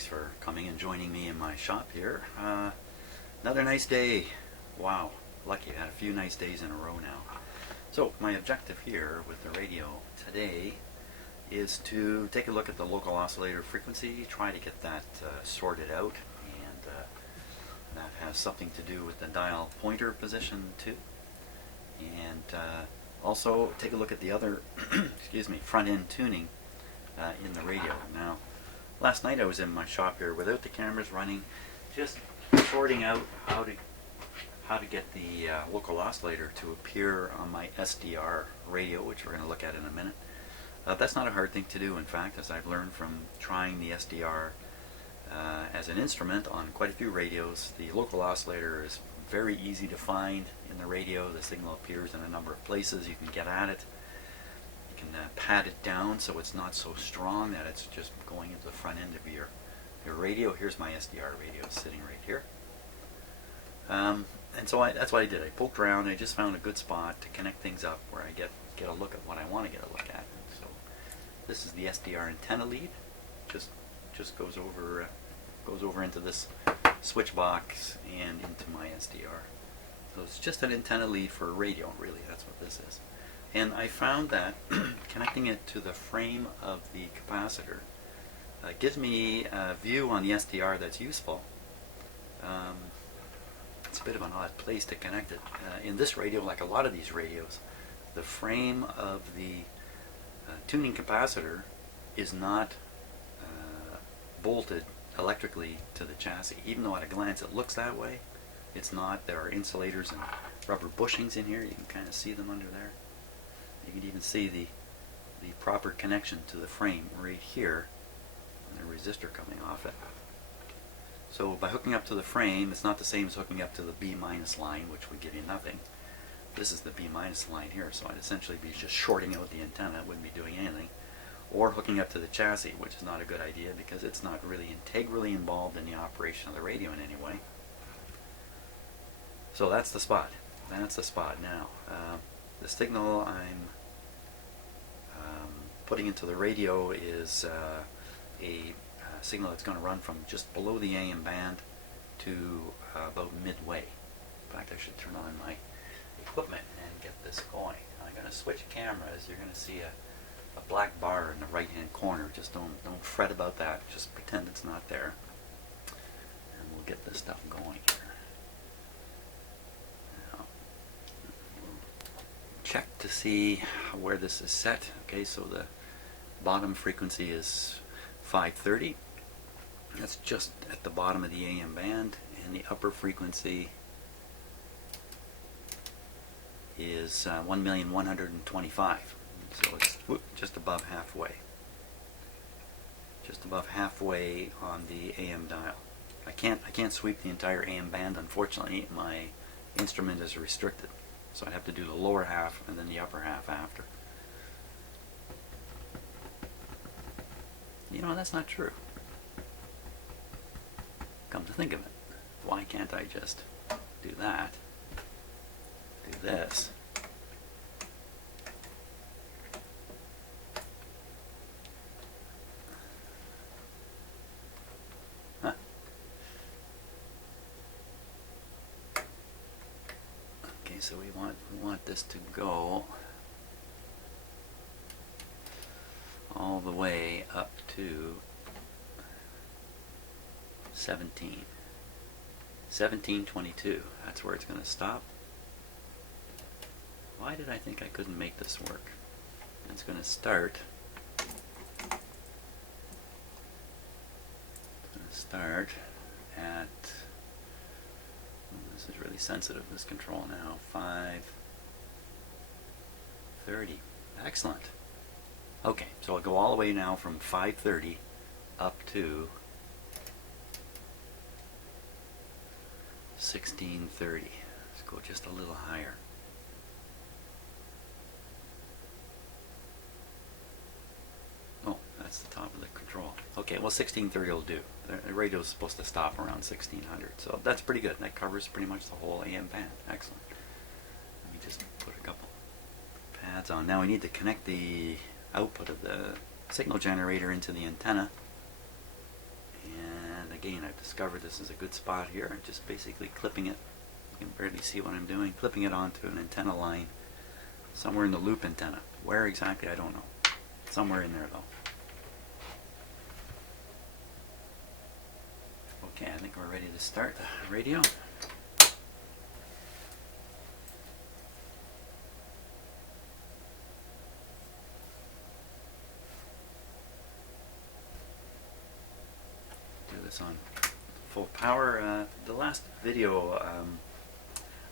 thanks for coming and joining me in my shop here. Another nice day. Wow, lucky. I had a few nice days in a row now. So my objective here with the radio today is to take a look at the local oscillator frequency, try to get that sorted out, and that has something to do with the dial pointer position too. And also take a look at the other excuse me, front end tuning in the radio. Now, last night I was in my shop here without the cameras running, just sorting out how to get the local oscillator to appear on my SDR radio, which we're going to look at in a minute. That's not a hard thing to do, in fact, as I've learned from trying the SDR as an instrument on quite a few radios. The local oscillator is very easy to find in the radio. The signal appears in a number of places. You can get at it. You can pad it down so it's not so strong that it's just going into the front end of your radio. Here's my SDR radio sitting right here. And so that's what I did. I poked around and I just found a good spot to connect things up where I get a look at what I want to get a look at. So this is the SDR antenna lead. Just goes over into this switch box and into my SDR. So it's just an antenna lead for a radio, really. That's what this is. And I found that connecting it to the frame of the capacitor gives me a view on the SDR that's useful. It's a bit of an odd place to connect it. In this radio, like a lot of these radios, the frame of the tuning capacitor is not bolted electrically to the chassis. Even though at a glance it looks that way, it's not. There are insulators and rubber bushings in here. You can kind of see them under there. You can even see the proper connection to the frame right here, and the resistor coming off it. So by hooking up to the frame, it's not the same as hooking up to the B- line, which would give you nothing. This is the B- line here, so I'd essentially be just shorting out the antenna. It wouldn't be doing anything. Or hooking up to the chassis, which is not a good idea because it's not really integrally involved in the operation of the radio in any way. So that's the spot. That's the spot now. The signal I'm putting into the radio is a signal that's going to run from just below the AM band to about midway. In fact, I should turn on my equipment and get this going. I'm going to switch cameras. You're going to see a black bar in the right hand corner. Just don't fret about that. Just pretend it's not there. And we'll get this stuff going here. Now, we'll check to see where this is set. Okay, so the bottom frequency is 530. That's just at the bottom of the AM band, and the upper frequency is 1,125,000. So it's just above halfway. Just above halfway on the AM dial. I can't sweep the entire AM band, unfortunately. My instrument is restricted. So I'd have to do the lower half and then the upper half after. You know, that's not true. Come to think of it, why can't I just do that? Do this. Huh. Okay, so we want this to go all the way up to 1722. That's where it's going to stop. Why did I think I couldn't make this work? It's going to start. It's going to start at. This is really sensitive. This control now 530. Excellent. Okay, so I'll go all the way now from 530 up to 1630. Let's go just a little higher. Oh, that's the top of the control. Okay, well 1630 will do. The radio's supposed to stop around 1600, so that's pretty good. That covers pretty much the whole AM band. Excellent. Let me just put a couple pads on. Now we need to connect the output of the signal generator into the antenna. And again, I've discovered this is a good spot here. I'm just basically clipping it. You can barely see what I'm doing. Clipping it onto an antenna line somewhere in the loop antenna. Where exactly, I don't know. Somewhere in there though. Okay, I think we're ready to start the radio. Do this on full power. The last video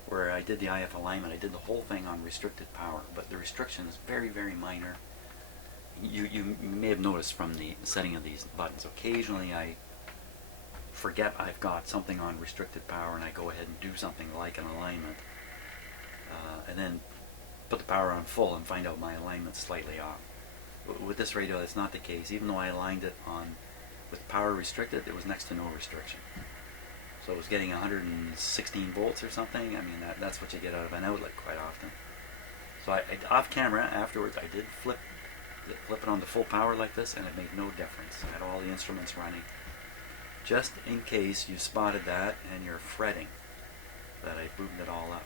where I did the IF alignment, I did the whole thing on restricted power, but the restriction is very, very minor. You may have noticed from the setting of these buttons, occasionally I forget I've got something on restricted power and I go ahead and do something like an alignment, and then put the power on full and find out my alignment's slightly off. With this radio, that's not the case. Even though I aligned it on with power restricted, there was next to no restriction. So it was getting 116 volts or something. I mean, that's what you get out of an outlet quite often. So I off camera afterwards, I did flip it on to full power like this, and it made no difference. I had all the instruments running. Just in case you spotted that and you're fretting that I boomed it all up.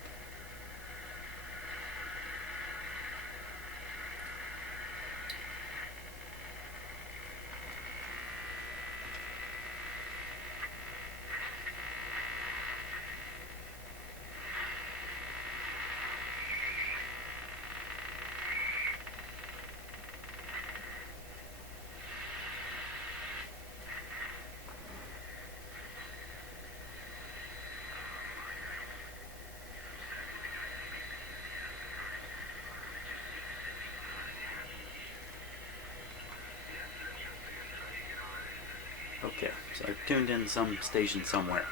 Okay, so I've tuned in some station somewhere.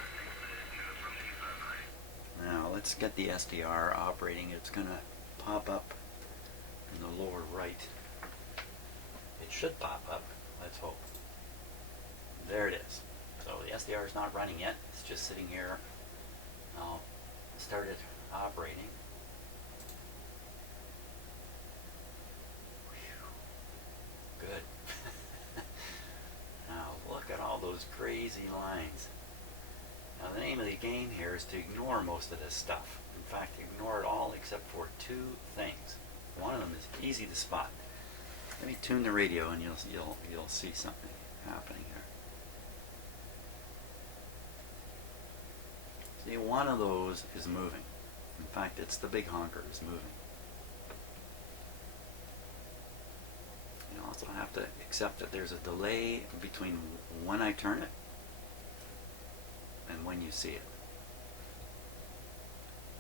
Now let's get the SDR operating. It's going to pop up in the lower right. It should pop up, let's hope. There it is. So the SDR is not running yet. It's just sitting here. I'll start it operating. Good. Look at all those crazy lines. Now the name of the game here is to ignore most of this stuff. In fact, ignore it all except for two things. One of them is easy to spot. Let me tune the radio and you'll see something happening here. See, one of those is moving. In fact, it's the big honker is moving. You also have to accept that there's a delay between when I turn it and when you see it.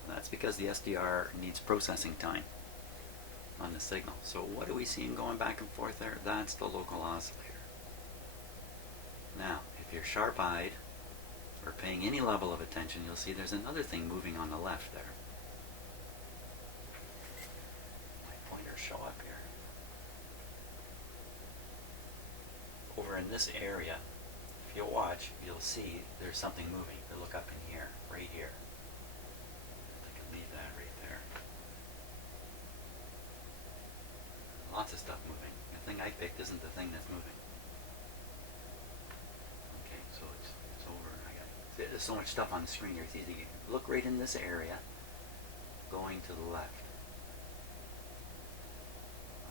That's because the SDR needs processing time on the signal. So what are we seeing going back and forth there? That's the local oscillator. Now, if you're sharp-eyed or paying any level of attention, you'll see there's another thing moving on the left there. My pointers show up here. Over in this area, if you watch, you'll see there's something moving. You look up in here, right here. I can leave that right there. Lots of stuff moving. The thing I picked isn't the thing that's moving. Okay, so it's over. There's so much stuff on the screen here. It's easy. Look right in this area, going to the left.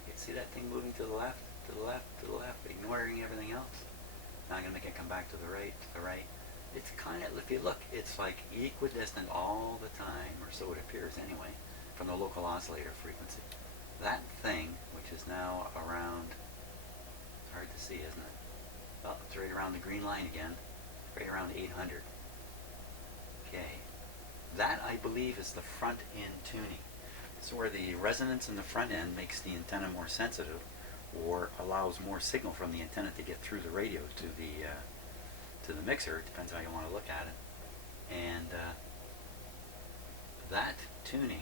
Okay, see that thing moving to the left? To the left, to the left, ignoring everything else. Now I'm going to make it come back to the right, to the right. It's kind of, if you look, it's like equidistant all the time, or so it appears anyway, from the local oscillator frequency. That thing, which is now around, it's hard to see, isn't it? Well, it's right around the green line again, right around 800. Okay. That, I believe, is the front end tuning. It's where the resonance in the front end makes the antenna more sensitive, or allows more signal from the antenna to get through the radio to the mixer. It depends how you want to look at it. And that tuning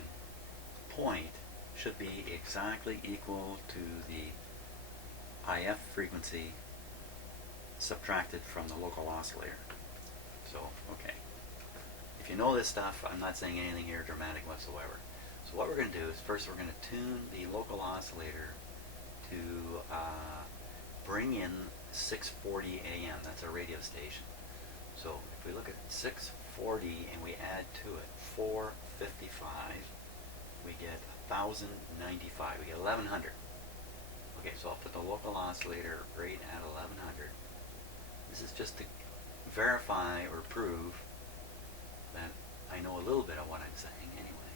point should be exactly equal to the IF frequency subtracted from the local oscillator. So, okay. If you know this stuff, I'm not saying anything here dramatic whatsoever. So what we're going to do is first we're going to tune the local oscillator to bring in 640 AM. That's a radio station. So if we look at 640 and we add to it 455, we get 1095. We get 1100. Okay, so I'll put the local oscillator rate at 1100. This is just to verify or prove that I know a little bit of what I'm saying anyway.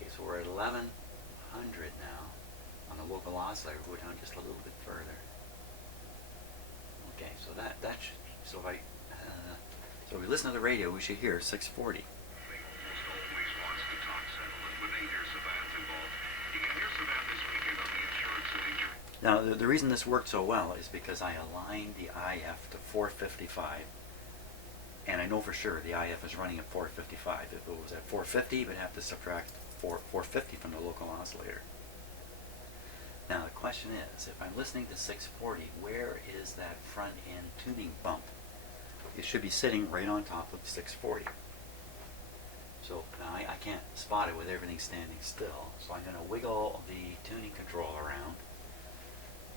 Okay, so we're at 1100 now on the local oscillator. We'll go down just a little bit further. Okay, so that should, so if I so if we listen to the radio, we should hear 640. Now, the reason this worked so well is because I aligned the IF to 455, and I know for sure the IF is running at 455. If it was at 450, we'd have to subtract 450 from the local oscillator. Now, the question is, if I'm listening to 640, where is that front end tuning bump? It should be sitting right on top of 640. So now I can't spot it with everything standing still, so I'm going to wiggle the tuning control around,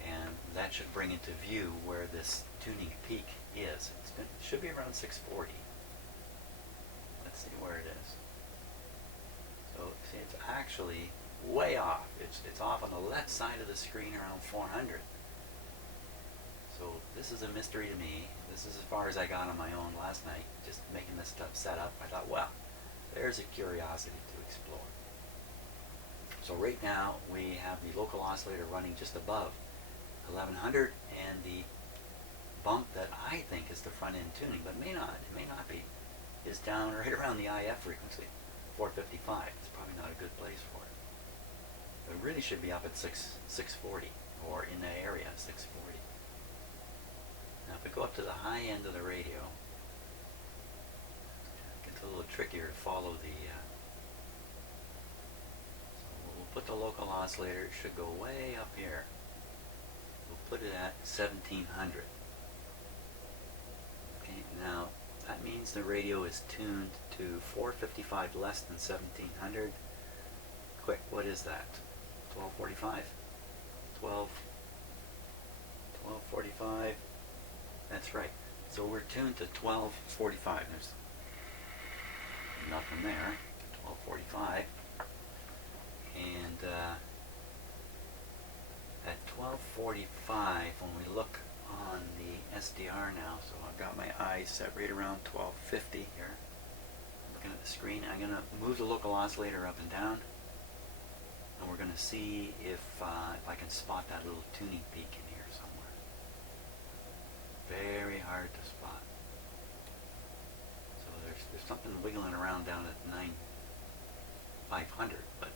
and that should bring into view where this tuning peak is. It should be around 640. Let's see where it is. So see, it's actually way off. It's off on the left side of the screen around 400. So this is a mystery to me. This is as far as I got on my own last night, just making this stuff set up. I thought, well, there's a curiosity to explore. So right now we have the local oscillator running just above 1100, and the bump that I think is the front end tuning, but it may not be, is down right around the IF frequency, 455. It's probably not a good place for it. It really should be up at 640, or in that area, 640. Now if we go up to the high end of the radio, it gets a little trickier to follow the, so we'll put the local oscillator, it should go way up here. We'll put it at 1700. Okay, now that means the radio is tuned to 455 less than 1700. Quick, what is that? 1245? 1245. That's right. So we're tuned to 1245. There's nothing there. 1245. And at 1245, when we look on the SDR now, so I've got my eyes set right around 1250 here. I'm looking at the screen. I'm going to move the local oscillator up and down, and we're going to see if I can spot that little tuning peak in here somewhere. Very hard to spot. So there's something wiggling around down at 9500, but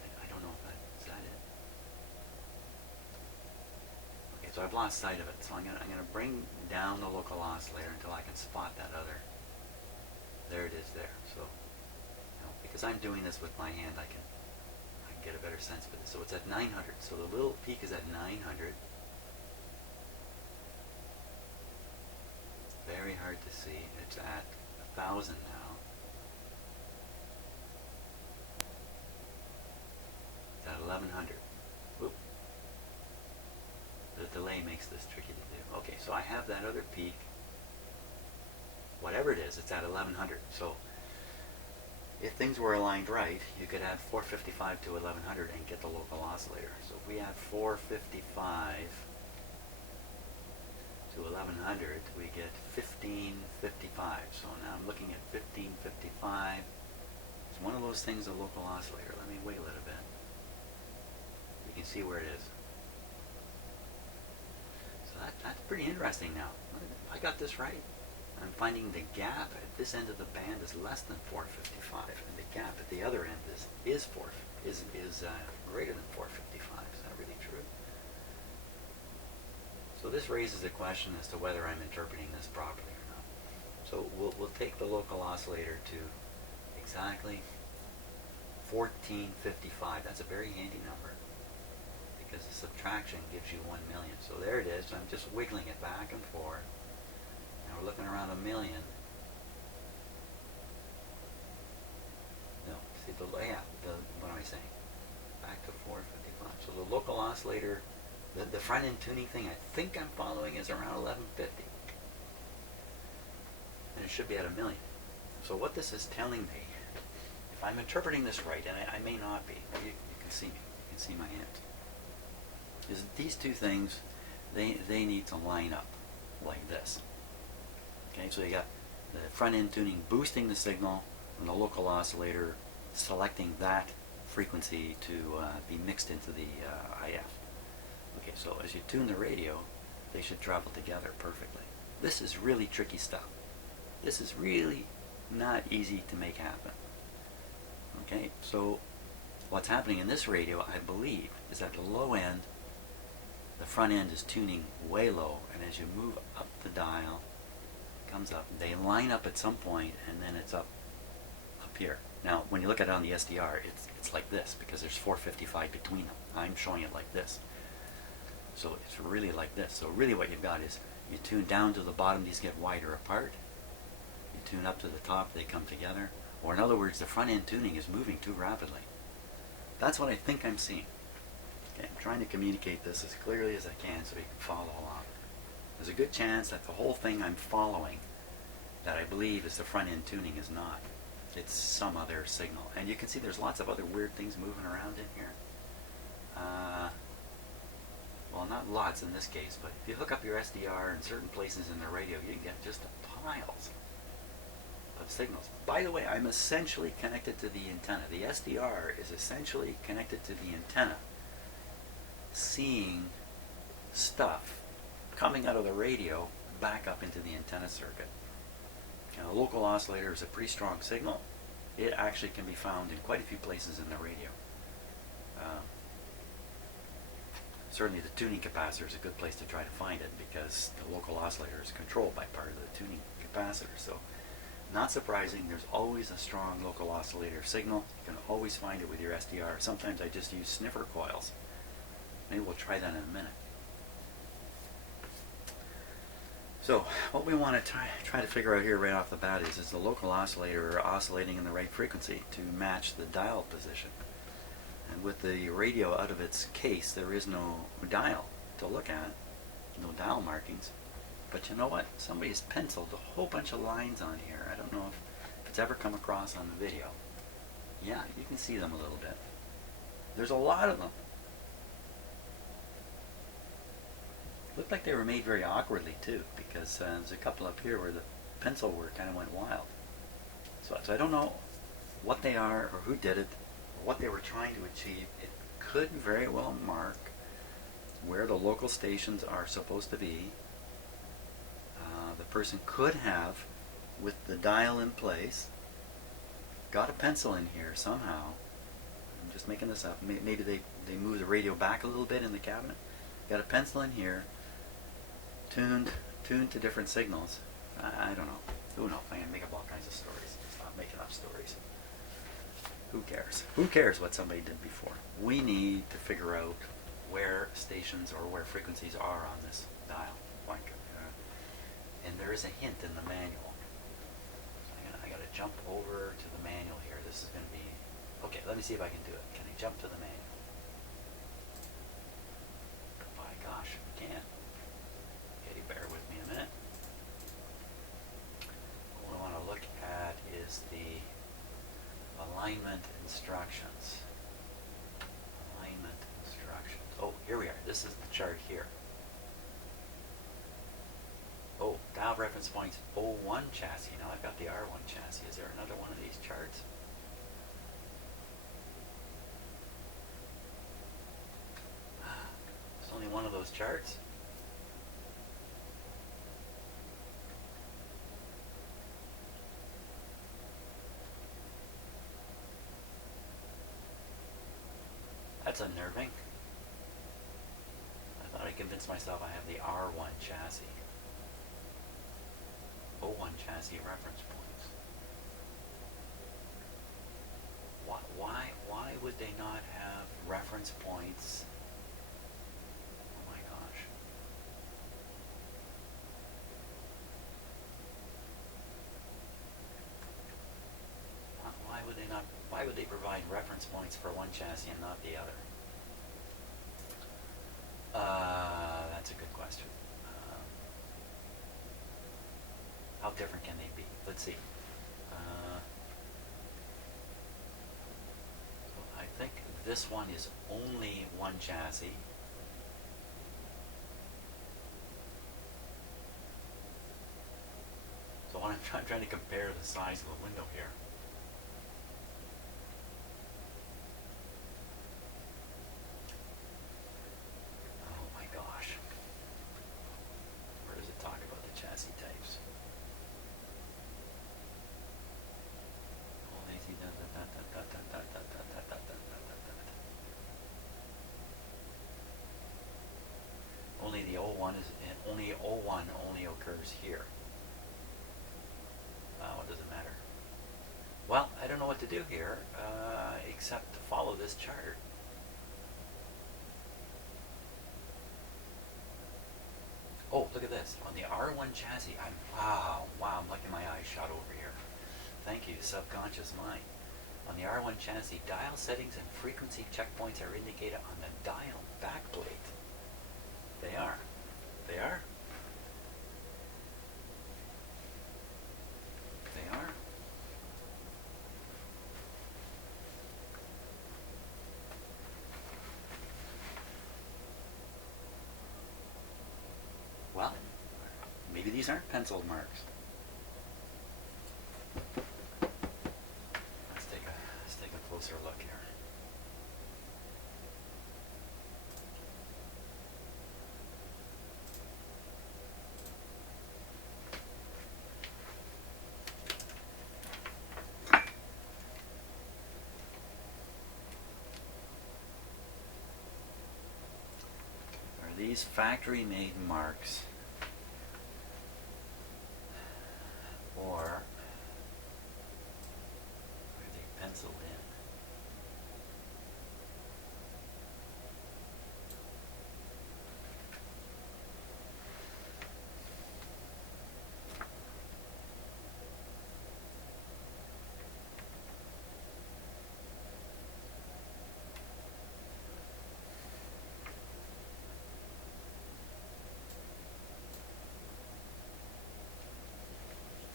I don't know if is that it. Okay, so I've lost sight of it. So I'm gonna bring down the local oscillator until I can spot that other. There it is there. So because I'm doing this with my hand, I can get a better sense for this. So it's at 900. So the little peak is at 900. Very hard to see. It's at 1000 now. It's at 1100. Whoop. The delay makes this tricky to do. Okay, so I have that other peak. Whatever it is, it's at 1100. So if things were aligned right, you could add 455 to 1100 and get the local oscillator. So if we add 455 to 1100, we get 1555. So now I'm looking at 1555. It's one of those things, a local oscillator. Let me wiggle it a bit. You can see where it is. So that's pretty interesting now. I got this right. I'm finding the gap at this end of the band is less than 455, and the gap at the other end is greater than 455. Is that really true? So this raises a question as to whether I'm interpreting this properly or not. So we'll take the local oscillator to exactly 1455. That's a very handy number because the subtraction gives you 1 million. So there it is. I'm just wiggling it back and forth. Now we're looking around 1 million. No, see what am I saying? Back to 455. So the local oscillator, the front end tuning thing I think I'm following is around 1150. and it should be at 1,000,000. So what this is telling me, if I'm interpreting this right, and I may not be, you can see me, you can see my hand, is that these two things, they need to line up like this. Okay, so you got the front end tuning boosting the signal, and the local oscillator selecting that frequency to be mixed into the IF. Okay, so as you tune the radio, they should travel together perfectly. This is really tricky stuff. This is really not easy to make happen. Okay, so what's happening in this radio, I believe, is at the low end, the front end is tuning way low, and as you move up the dial, it comes up. They line up at some point, and then it's up here. Now, when you look at it on the SDR, it's like this, because there's 455 between them. I'm showing it like this. So it's really like this. So really what you've got is, you tune down to the bottom, these get wider apart. You tune up to the top, they come together. Or in other words, the front end tuning is moving too rapidly. That's what I think I'm seeing. Okay, I'm trying to communicate this as clearly as I can so you can follow along. There's a good chance that the whole thing I'm following, that I believe is the front end tuning, is not. It's some other signal. And you can see there's lots of other weird things moving around in here. Well, not lots in this case, but if you hook up your SDR in certain places in the radio, you can get just piles of signals. By the way, I'm essentially connected to the antenna. The SDR is essentially connected to the antenna, seeing stuff coming out of the radio back up into the antenna circuit. Now, a local oscillator is a pretty strong signal. It actually can be found in quite a few places in the radio. Certainly the tuning capacitor is a good place to try to find it, because the local oscillator is controlled by part of the tuning capacitor. So, not surprising, there's always a strong local oscillator signal. You can always find it with your SDR. Sometimes I just use sniffer coils. Maybe we'll try that in a minute. So what we want to try to figure out here right off the bat is the local oscillator oscillating in the right frequency to match the dial position. And with the radio out of its case, there is no dial to look at, no dial markings. But you know what? Somebody's penciled a whole bunch of lines on here. I don't know if it's ever come across on the video. Yeah, you can see them a little bit. There's a lot of them. Looked like they were made very awkwardly too, because there's a couple up here where the pencil work kind of went wild. So I don't know what they are or who did it, or what they were trying to achieve. It could very well mark where the local stations are supposed to be. The person could have, with the dial in place, got a pencil in here somehow. I'm just making this up. Maybe they moved the radio back a little bit in the cabinet. Got a pencil in here, tuned to different signals. I don't know. Who knows? I'm going to make up all kinds of stories. Stop making up stories. Who cares? Who cares what somebody did before? We need to figure out where stations or where frequencies are on this dial. And there is a hint in the manual. I got to jump over to the manual here. This is going to be... Okay, let me see if I can do it. Can I jump to the manual? By gosh, I can. Okay, bear with me a minute. What I want to look at is the alignment instructions. Alignment instructions. Oh, here we are. This is the chart here. Oh, dial reference points 01 chassis. Now I've got the R1 chassis. Is there another one of these charts? There's only one of those charts. That's unnerving. I thought I convinced myself I have the R1 chassis. 01 chassis reference points. Why would they not have reference points? Oh my gosh. Why would they provide reference points for one chassis and not the other? That's a good question. How how different can they be? Let's see. So I think this one is only one chassis. So when I'm trying to compare the size of the window here. Oh my gosh. Where does it talk about the chassis types? Only the O1 is only O1 only occurs here. What does it matter? Well, I don't know what to do here except to follow this chart. Oh, look at this. On the R1 chassis, wow, I'm letting my eyes shot over here. Thank you, subconscious mind. On the R1 chassis, dial settings and frequency checkpoints are indicated on the dial backplate. They are. They are. They are. Well, maybe these aren't penciled marks. Let's take a closer look here. Are these factory-made marks? Or are they penciled in?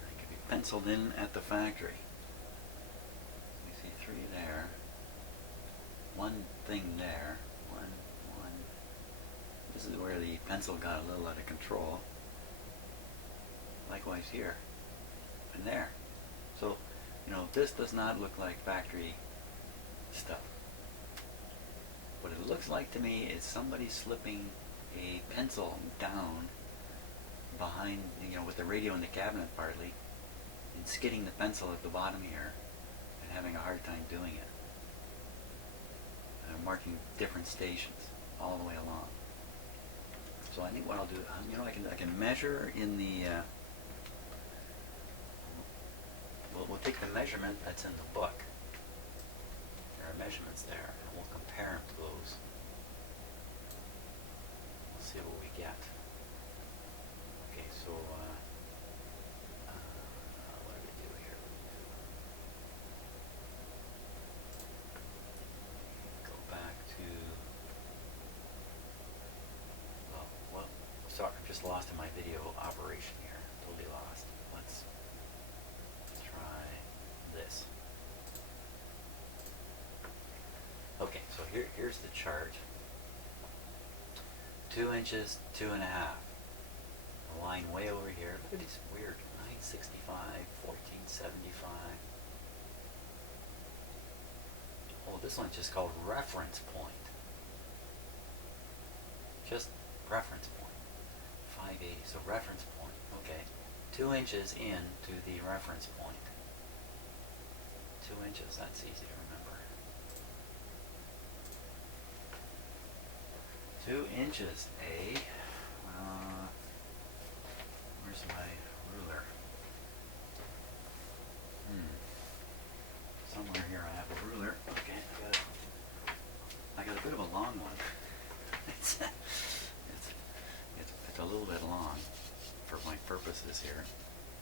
They could be penciled in at the factory. You see 3 there. 1 thing there. One. This is where the pencil got a little out of control. Likewise here. And there. So, this does not look like factory stuff. What it looks like to me is somebody slipping a pencil down behind, with the radio in the cabinet partly, and skidding the pencil at the bottom here, and having a hard time doing it. Marking different stations all the way along. So I think what I'll do, I can measure in the. We'll take the measurement that's in the book. There are measurements there, and we'll compare them to those. We'll see what we get. Okay, so what do we do here? Go back to. Well, sorry, I'm just lost in my video operation here. Totally lost. Let's try this. Okay, so here's the chart. 2 inches, 2.5. A line way over here. Look at these weird 965, 1475. Oh, this one's just called reference point. Just reference point. 580, so reference point. Okay. 2 inches in to the reference point. 2 inches, that's easy to remember. 2 inches, eh? Where's my ruler? Somewhere here I have a ruler. Okay, I got a bit of a long one. it's a little bit long for my purposes here.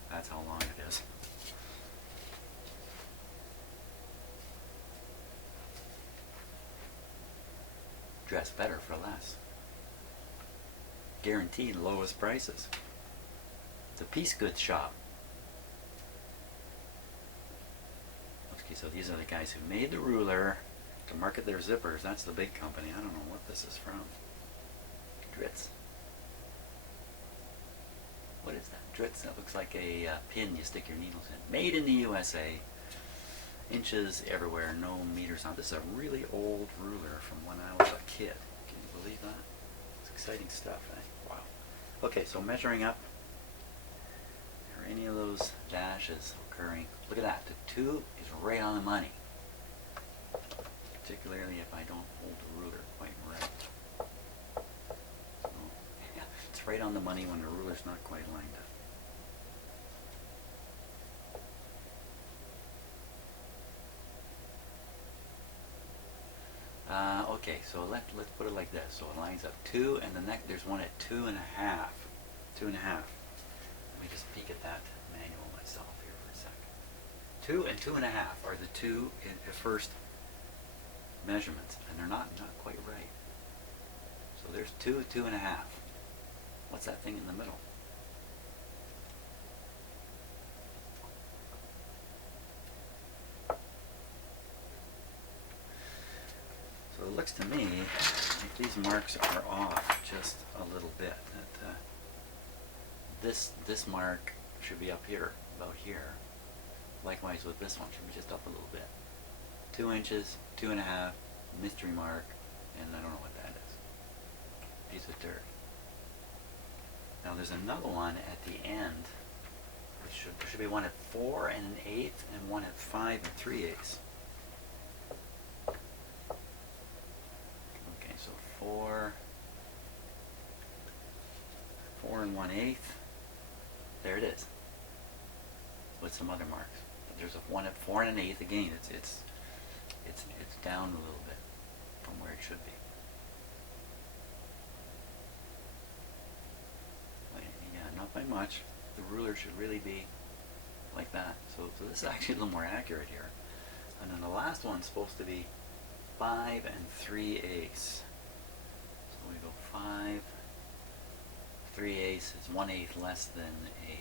That's how long it is. Dress better for less. Guaranteed lowest prices. It's a piece goods shop. Okay, so these are the guys who made the ruler to market their zippers. That's the big company. I don't know what this is from. Dritz. What is that? Dritz. That looks like a pin you stick your needles in. Made in the USA. Inches everywhere, no meters on. This is a really old ruler from when I was a kid. Can you believe that? It's exciting stuff, eh? Wow. Okay, so measuring up. Are any of those dashes occurring? Look at that. The 2 is right on the money. Particularly if I don't hold the ruler quite right. So, yeah, it's right on the money when the ruler's not quite lined up. Okay, so let's put it like this. So it lines up 2, and the next there's one at 2.5. 2.5. Let me just peek at that manual myself here for a second. 2 and 2.5 are the two first measurements, and they're not quite right. So there's 2, 2.5. What's that thing in the middle? So it looks to me like these marks are off just a little bit. That this mark should be up here, about here. Likewise with this one, should be just up a little bit. 2 inches, 2.5, mystery mark, and I don't know what that is. Piece of dirt. Now there's another one at the end. There should be one at 4 1/8 and one at 5 3/8. Okay, so 4 1/8. There it is. With some other marks. But there's one at 4 1/8. Again, it's down a little bit from where it should be. Yeah, not by much. The ruler should really be like that. So this is actually a little more accurate here. And then the last one's supposed to be 5 3/8. So we go 5 3/8 is 1/8 less than a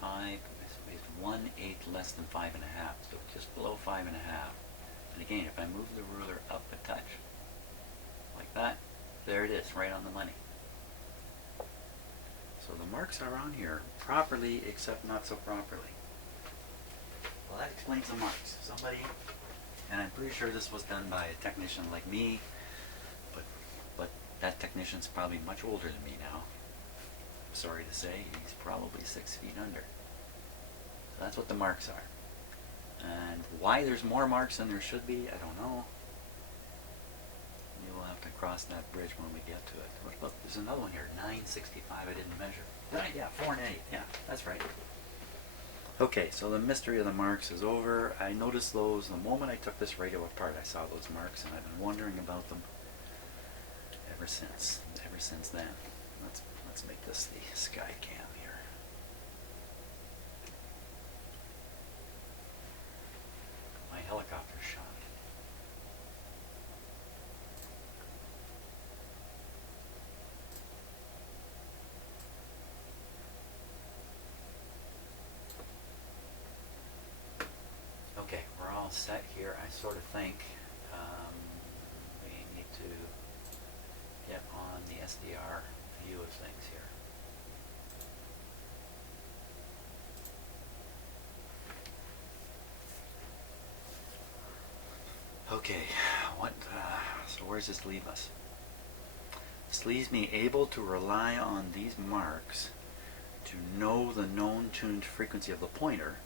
5 is 1/8 less than 5.5, so just below 5.5. And again, if I move the ruler up a touch, like that, there it is, right on the money. So the marks are on here properly, except not so properly. Well, that explains the marks. Somebody, and I'm pretty sure this was done by a technician like me, but that technician's probably much older than me now. Sorry to say, he's probably 6 feet under. So that's what the marks are. And why there's more marks than there should be, I don't know. We'll have to cross that bridge when we get to it. What about, there's another one here, 965, I didn't measure. Right, yeah, 4 1/8, yeah, that's right. Okay, so the mystery of the marks is over. I noticed those the moment I took this radio apart. I saw those marks, and I've been wondering about them ever since then. Let's make this the sky cam here. My helicopter shot. Okay, we're all set here. I sort of think we need to get on the SDR view of things here. Okay, so where does this leave us? This leaves me able to rely on these marks to know the known tuned frequency of the pointer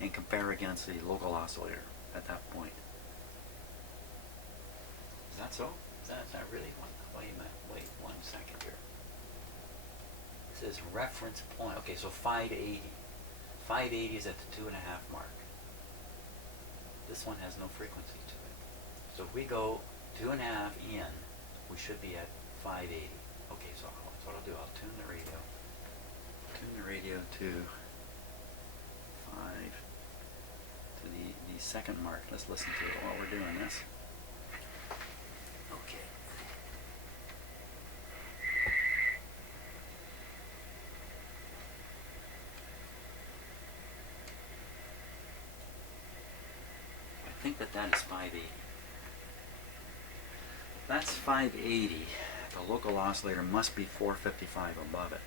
and compare against the local oscillator at that point. Is that so? Is that really one? Wait 1 second here. It says reference point. Okay, so 580. 580 is at the 2.5 mark. This one has no frequency to it. So if we go 2.5 in, we should be at 580. Okay, so that's what I'll do. I'll tune the radio. Tune the radio to 5 to the second mark. Let's listen to it while we're doing this. Okay. think that that is 580. That's 580. The local oscillator must be 455 above it.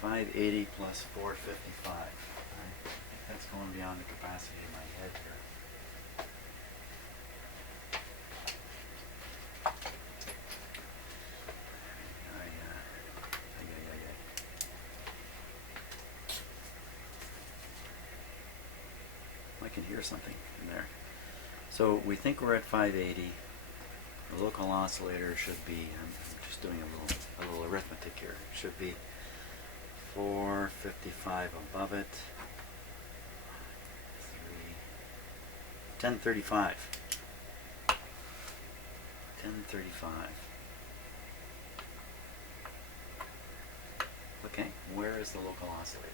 580 plus 455. I think that's going beyond the capacity of my head here. I can hear something in there. So we think we're at 580. The local oscillator should be, I'm just doing a little arithmetic here, should be 455 above it. 1035. 1035. Okay, where is the local oscillator?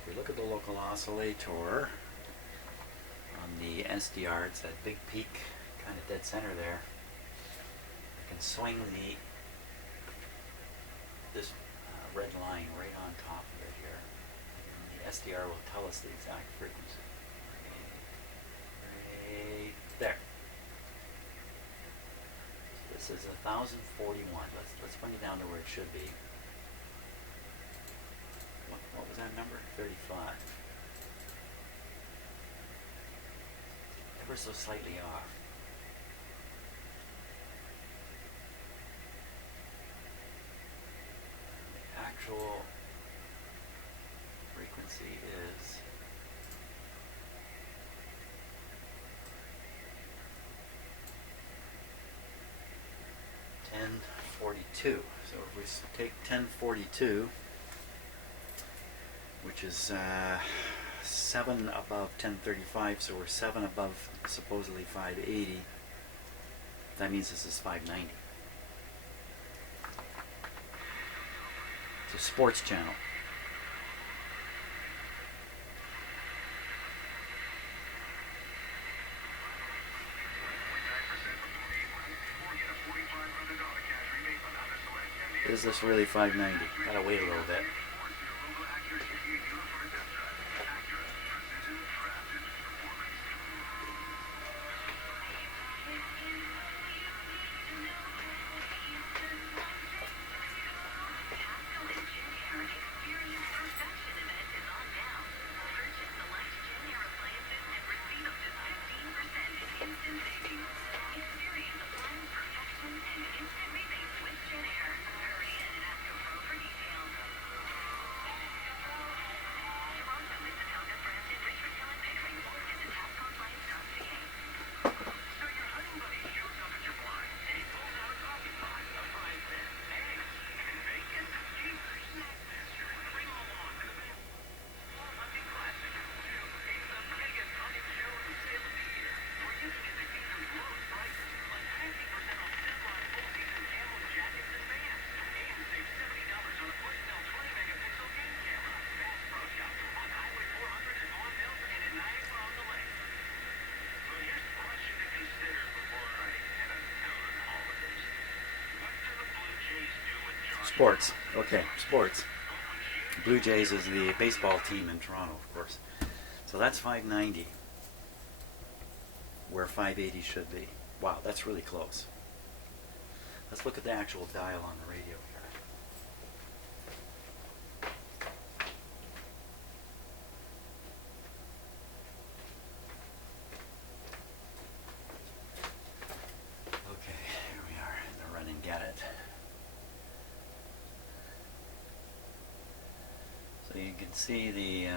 If we look at the local oscillator on the SDR, it's that big peak, kind of dead center there. I can swing this red line right on top of it here. And the SDR will tell us the exact frequency. Right there. So this is 1041. Let's bring it down to where it should be. What was that number? 35. Ever so slightly off. The actual frequency is $1042. So if we take 1042, which is 7 above 1035, so we're 7 above supposedly 580. That means this is 590. It's a sports channel. Is this really 590? Gotta wait a little bit. Sports. Okay, sports. Blue Jays is the baseball team in Toronto, of course. So that's 590, where 580 should be. Wow, that's really close. Let's look at the actual dial on the radio here. Okay, here we are in the run and get it. So you can see the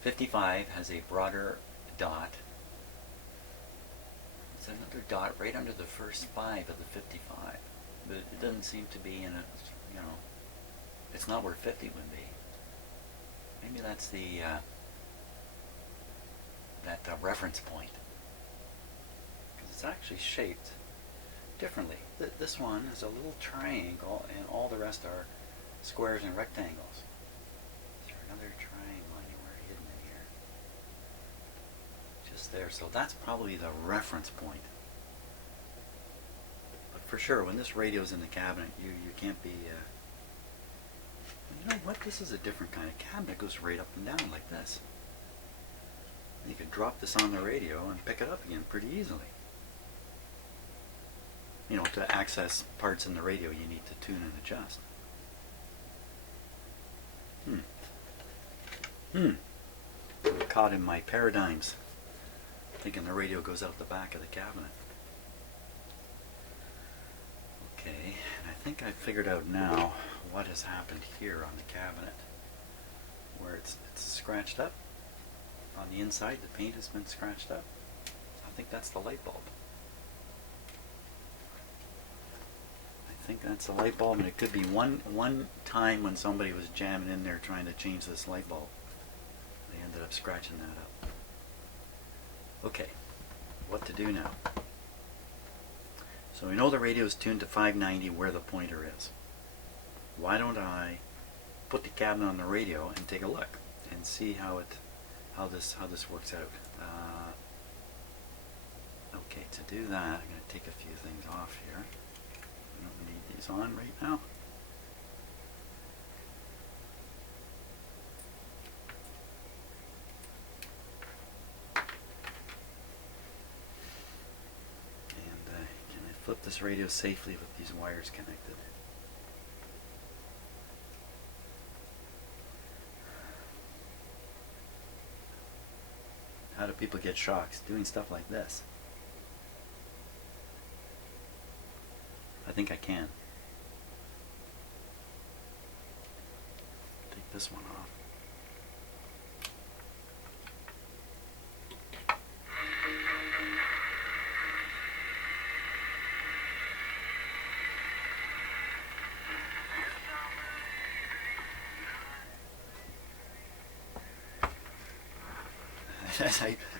55 has a broader dot. There's another dot right under the first 5 of the 55, but it doesn't seem to be in a, it's not where 50 would be. Maybe that's the reference point, because it's actually shaped differently. This one is a little triangle, and all the rest are squares and rectangles. Another triangle anywhere hidden in here. Just there. So that's probably the reference point. But for sure, when this radio's in the cabinet, you can't be you know what? This is a different kind of cabinet. It goes right up and down like this. You could drop this on the radio and pick it up again pretty easily. You know, to access parts in the radio, you need to tune and adjust. I'm caught in my paradigms, thinking the radio goes out the back of the cabinet. Okay, and I think I figured out now what has happened here on the cabinet, where it's scratched up on the inside. The paint has been scratched up. I think that's the light bulb. I think that's a light bulb, and it could be one time when somebody was jamming in there trying to change this light bulb. They ended up scratching that up. Okay, what to do now? So we know the radio is tuned to 590 where the pointer is. Why don't I put the cabinet on the radio and take a look and see how this works out? Okay, to do that, I'm going to take a few things off here. I don't need these on right now. And can I flip this radio safely with these wires connected? How do people get shocks doing stuff like this? I think I can. Take this one off.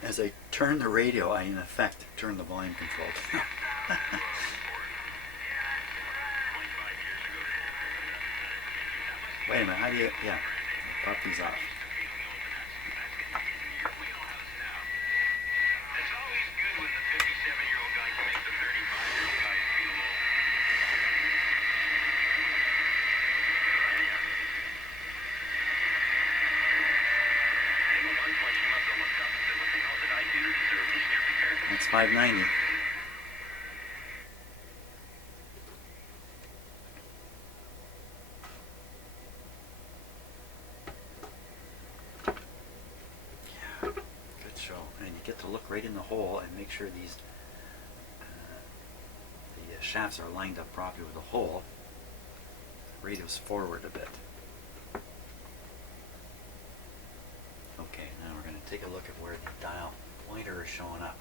As I turn the radio, I in effect turn the volume control. Wait a minute, how do you, yeah, pop these off. That's 590. And you get to look right in the hole and make sure these the shafts are lined up properly with the hole. The radio's forward a bit. Okay, now we're going to take a look at where the dial pointer is showing up.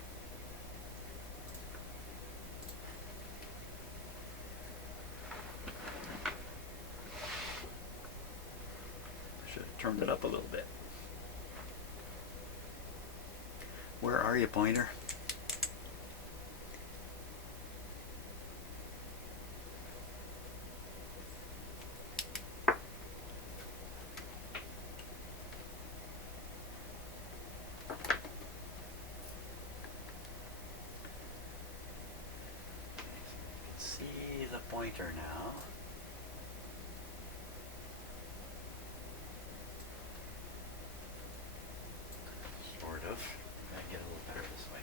I should have turned it up a little bit. Where are you, pointer? See the pointer now. Sort of. Get a little better this way.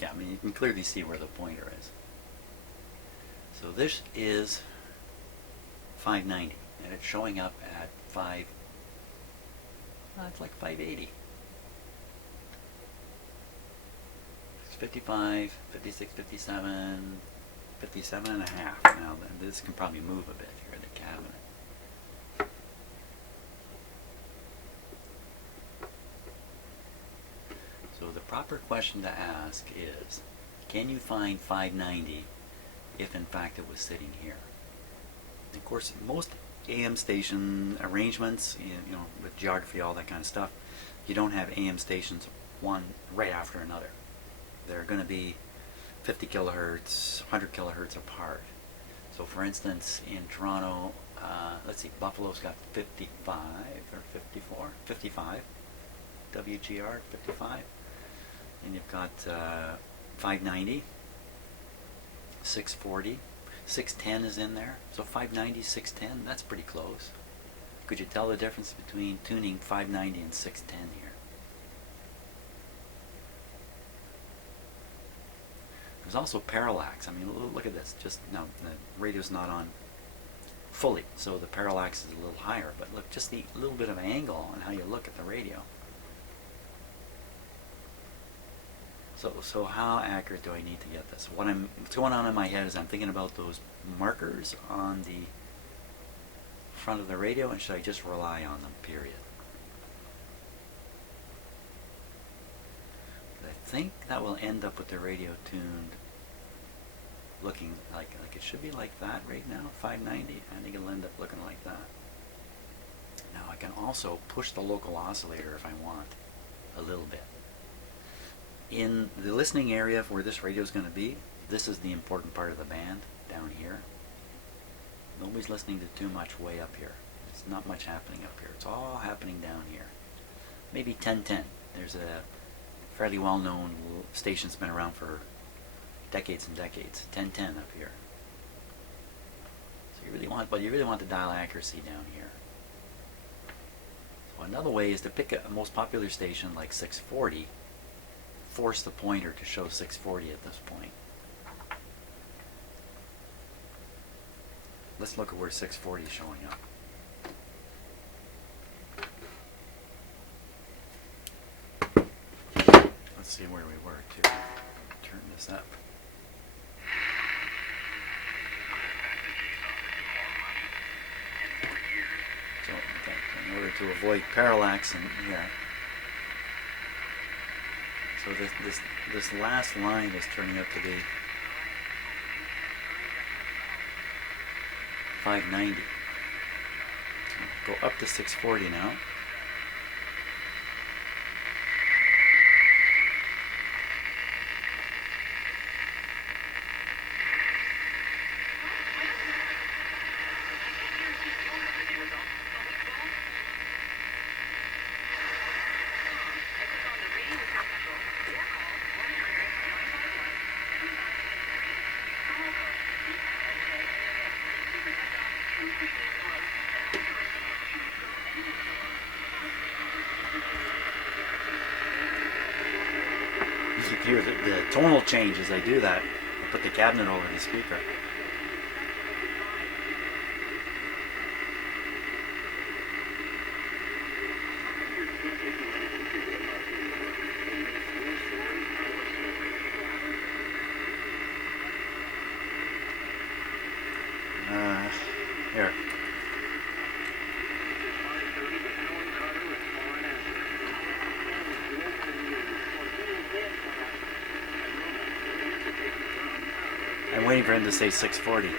Yeah, I mean, you can clearly see where the pointer is. So this is 590, and it's showing up at it's like 580. It's 55, 56, 57, 57 and a half. Now, this can probably move a bit here in the cabinet. So the proper question to ask is, can you find 590 if in fact it was sitting here? And of course, most AM station arrangements, you know, with geography, all that kind of stuff, you don't have AM stations one right after another. They're going to be 50 kilohertz, 100 kilohertz apart. So for instance, in Toronto, let's see, Buffalo's got 55 or 54, 55, WGR 55. And you've got 590, 640, 610 is in there. So 590, 610, that's pretty close. Could you tell the difference between tuning 590 and 610 here? There's also parallax. I mean, look at this. Just now, the radio's not on fully, so the parallax is a little higher. But look, just the little bit of angle on how you look at the radio. So how accurate do I need to get this? What's going on in my head is I'm thinking about those markers on the front of the radio, and should I just rely on them, period? I think that will end up with the radio tuned looking like it should be like that right now, 590. I think it'll end up looking like that. Now I can also push the local oscillator if I want a little bit. In the listening area where this radio is going to be, this is the important part of the band down here. Nobody's listening to too much way up here. There's not much happening up here. It's all happening down here. Maybe 1010. There's a fairly well-known station that's been around for decades and decades. 1010 up here. So you really want the dial accuracy down here. So another way is to pick a most popular station like 640. Force the pointer to show 640 at this point. Let's look at where 640 is showing up. Let's see where we were too. Turn this up. So okay, in order to avoid parallax in here. So this last line is turning out to be 590. So go up to 640 now. You can hear the tonal change as I do that. I put the cabinet over the speaker. Here. I'm waiting for him to say 640.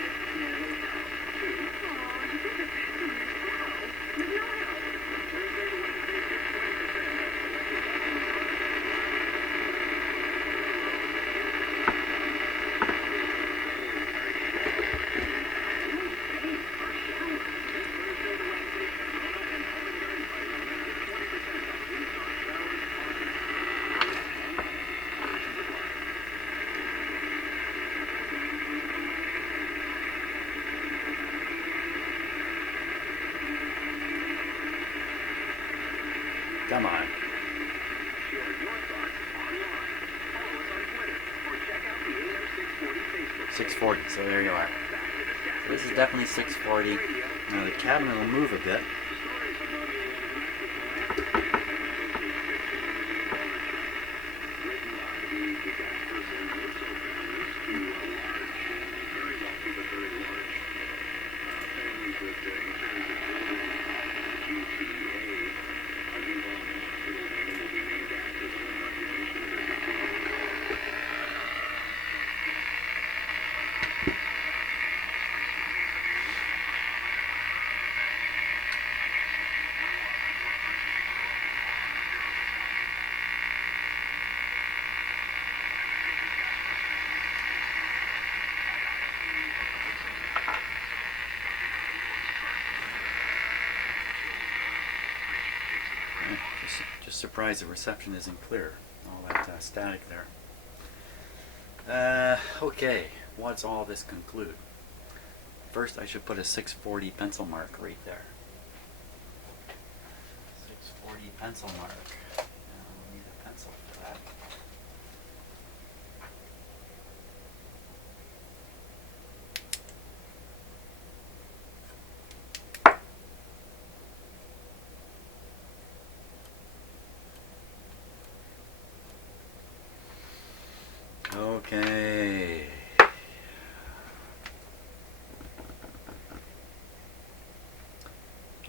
Come on. 640, so there you are. So this is definitely 640. Now the cabinet will move a bit. Just surprised the reception isn't clear. All that static there. Okay, what's all this conclude? first I should put a 640 pencil mark right there. 640 pencil mark. Now we'll need a pencil for that. Okay.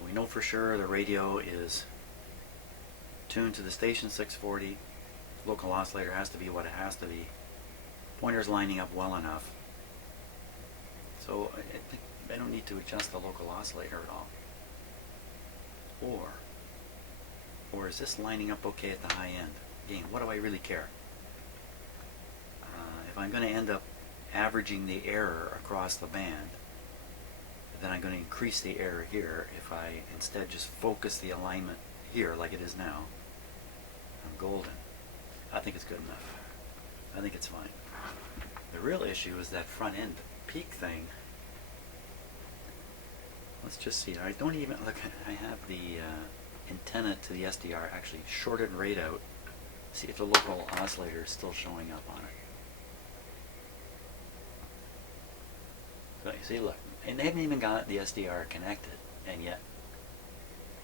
We know for sure the radio is tuned to the station 640. Local oscillator has to be what it has to be. Pointer's lining up well enough. So I don't need to adjust the local oscillator at all. Or is this lining up okay at the high end? Again, what do I really care? If I'm going to end up averaging the error across the band, then I'm going to increase the error here. If I instead just focus the alignment here like it is now, I'm golden. I think it's good enough. I think it's fine. The real issue is that front end peak thing. Let's just see. I don't even look. I have the antenna to the SDR actually shorted right out. See if the local oscillator is still showing up on it. So you see, look, and they haven't even got the SDR connected, and yet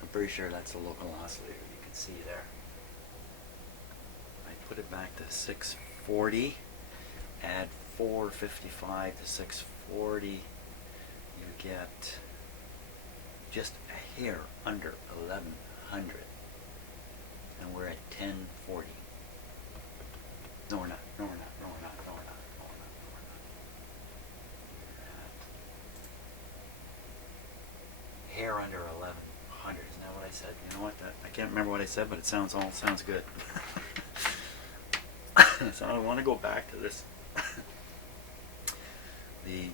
I'm pretty sure that's the local oscillator. You can see there. I put it back to 640, add 455 to 640, you get just a hair under 1100, and we're at 1040. No, we're not. No, we're not. No, we're not. No, we're not. No, we're not. No, we're not. Hair under 1100. Isn't that what I said? You know what? I can't remember what I said, but it sounds good. So I want to go back to this. The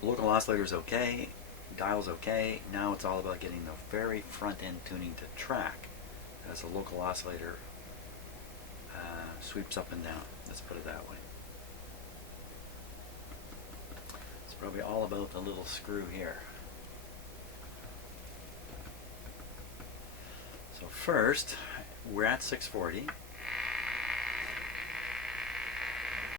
local oscillator is okay. Dial's okay. Now it's all about getting the very front end tuning to track as the local oscillator sweeps up and down. Let's put it that way. It's probably all about the little screw here. So first, we're at 640.